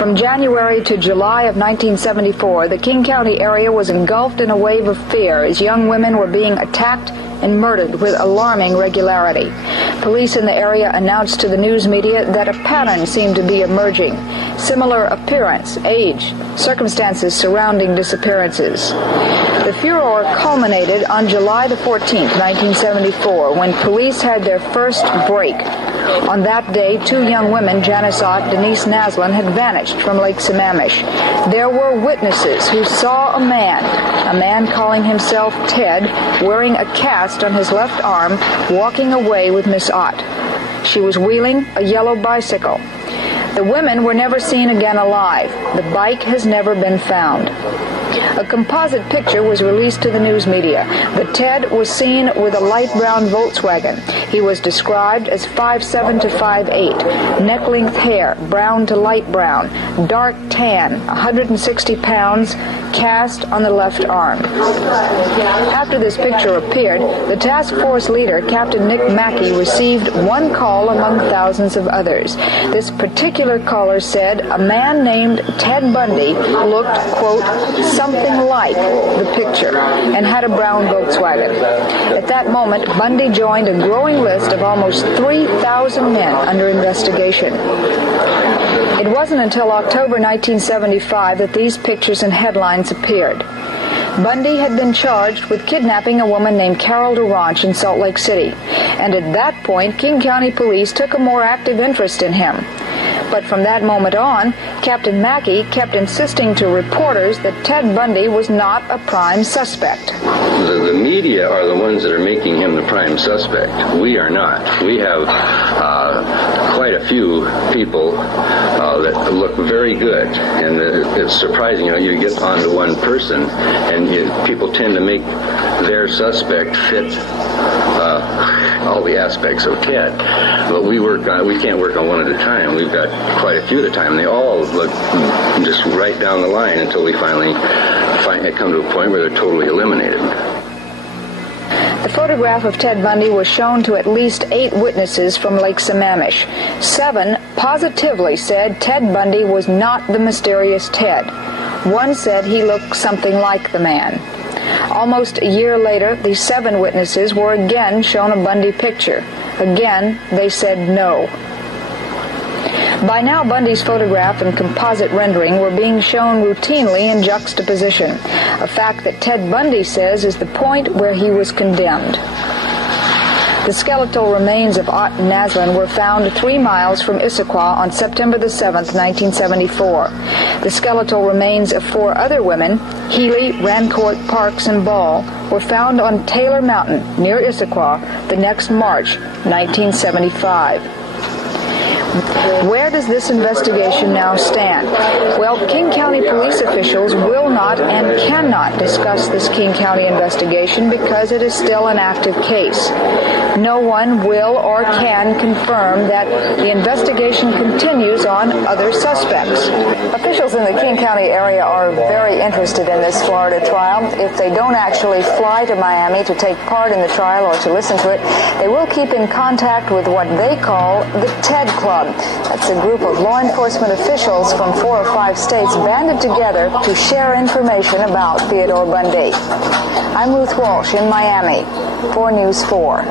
From January to July of 1974, the King County area was engulfed in a wave of fear as young women were being attacked and murdered with alarming regularity. Police in the area announced to the news media that a pattern seemed to be emerging. Similar appearance, age, circumstances surrounding disappearances. The furor culminated on July the 14th, 1974, when police had their first break. On that day, two young women, Janice Ott, Denise Naslin, had vanished from Lake Sammamish. There were witnesses who saw a man calling himself Ted, wearing a cast on his left arm, walking away with Miss Ott. She was wheeling a yellow bicycle. The women were never seen again alive. The bike has never been found. A composite picture was released to the news media. The Ted was seen with a light brown Volkswagen. He was described as 5'7" to 5'8", neck-length hair, brown to light brown, dark tan, 160 pounds, cast on the left arm. After this picture appeared, the task force leader, Captain Nick Mackey, received one call among thousands of others. This particular caller said a man named Ted Bundy looked, quote, something like the picture and had a brown Volkswagen. At that moment, Bundy joined a growing list of almost 3,000 men under investigation. It wasn't until October 1975 that these pictures and headlines appeared. Bundy had been charged with kidnapping a woman named Carol Durant in Salt Lake City, and at that point, King County Police took a more active interest in him. But from that moment on, Captain Mackey kept insisting to reporters that Ted Bundy was not a prime suspect. The media are the ones that are making him the prime suspect. We are not. We have quite a few people that look very good, and it's surprising. You get onto one person, and people tend to make their suspect fit all the aspects of Ted. But we can't work on one at a time. We've got quite a few at a time. They all look just right down the line until we finally come to a point where they're totally eliminated. The photograph of Ted Bundy was shown to at least 8 witnesses from Lake Sammamish. 7 positively said Ted Bundy was not the mysterious Ted. 1 said he looked something like the man. Almost a year later, the 7 witnesses were again shown a Bundy picture. Again, they said no. By now, Bundy's photograph and composite rendering were being shown routinely in juxtaposition, a fact that Ted Bundy says is the point where he was condemned. The skeletal remains of Ott and Naslin were found 3 miles from Issaquah on September the 7th, 1974. The skeletal remains of 4 other women, Healy, Rancourt, Parks, and Ball, were found on Taylor Mountain near Issaquah the next March, 1975. Where does this investigation now stand? Well, King County police officials will not and cannot discuss this King County investigation because it is still an active case. No one will or can confirm that the investigation continues on other suspects. Officials in the King County area are very interested in this Florida trial. If they don't actually fly to Miami to take part in the trial or to listen to it, they will keep in contact with what they call the TED Club. That's a group of law enforcement officials from 4 or 5 states banded together to share information about Theodore Bundy. I'm Ruth Walsh in Miami for News 4.